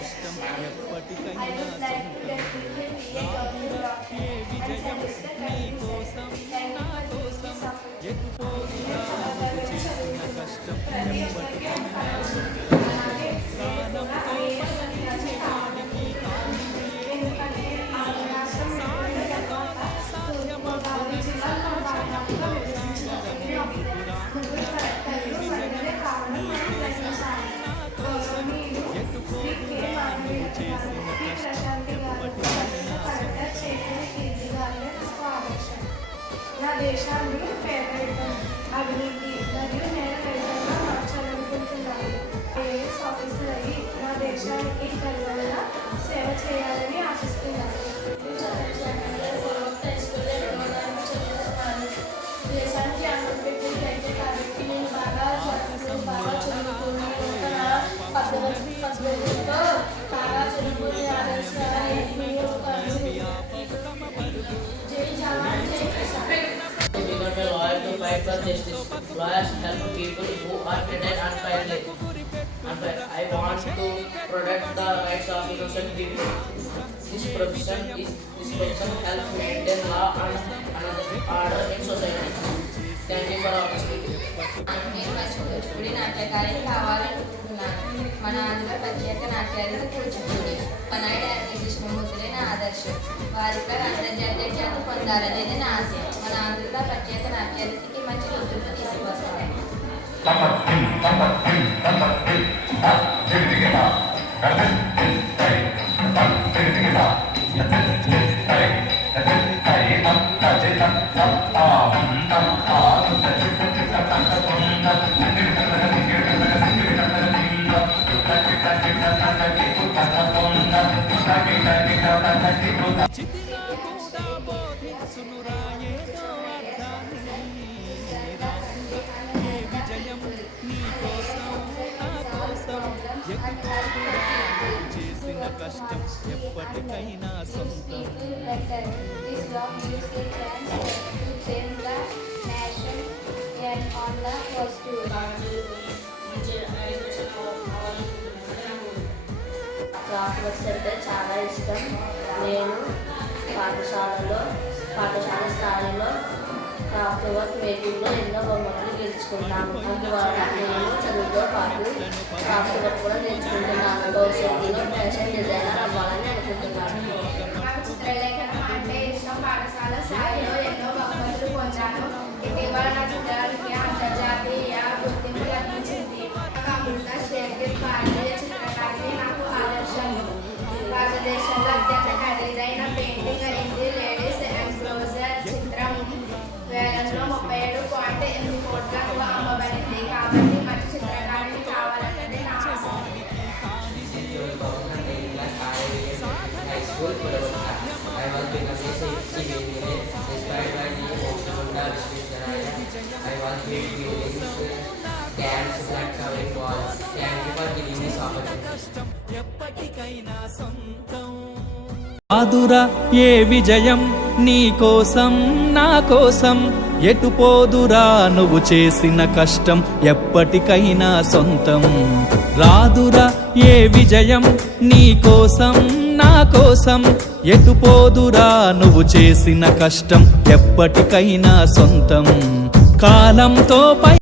కష్టం. ఎప్పటికైనా సొంతం. విజయం నీ కోసం నా కోసం. ఎక్కువ దేశాన్ని పేదరికం అభివృద్ధి మరియు నేరవేదంగా మార్చాలనుకుంటున్నాను. ఐఏఎస్ ఆఫీసర్ అయ్యి నా దేశానికి కనుగొన సేవ చేయాలని ఆశిస్తున్నాను. దేశానికి అన్నం పెట్టినట్లయితే కాబట్టి నేను బాగా బాగా పద్ధతి బాగా చదువుకుని for justice. Lawyers help people who are treated unfairly. Unfair. I want to protect the rights of innocent people. This profession is this profession helps maintain law and another order in society. Thank you for opportunity. నేను first Kuchipudi నాట్యకారిని కావాలనుకుంటున్నాను మన ఆంధ్ర ప్రత్యేక నాట్యానికి కూచిపూడి పనాయుడు అన్ని కృష్ణమూర్తులే నా ఆదర్శం వారిపై అంతర్జాతీయ ఖ్యాతి పొందాలనేది నా ఆశయం మన ఆంధ్రలో ప్రత్యేక నాట్యానికి మంచి constitution. క్రాఫ్ట్ వర్క్స్ అంటే చాలా ఇష్టం నేను పాఠశాలలో పాఠశాల స్థాయిలో క్రాఫ్ట్ వర్క్ మేకింగ్లో ఎన్నో బొమ్మలు గెలుచుకుంటాను అందువల్ల నేను చదువుతో పాటు క్రాఫ్ట్ వర్క్ కూడా నేర్చుకుంటున్నాను. భవిష్యత్తులో ఫ్యాషన్ డిజైనర్ అవ్వాలని అనుకుంటున్నాను. నాకు చిత్రలేఖనం అంటే ఇష్టం. పాఠశాల స్థాయిలో ఎన్నో బహుమతులు పొందాను. ఇటీవల నా చిత్రాలకి అంతర్జాతీయ గుర్తింపు లభించింది. కాకుండా షేర్గిల్ భారతీయ చిత్రకారిణి నాకు ఆదర్శం భారతదేశంలో అత్యంత అంటే ఎందుకు కోట్లాలు అమ్మబడింది కాబట్టి మంచి చిత్రకారుడు కావాలంటే నా ఆదురా ఏ విజయం నీ కోసం నా కోసం ఎటుపోదురా నువ్వు చేసిన కష్టం? ఎప్పటికైనా సొంతం. రాదురా ఏ విజయం? నీ కోసం నా కోసం ఎటుపోదురా నువ్వు చేసిన కష్టం? ఎప్పటికైనా సొంతం. కాలంతో పై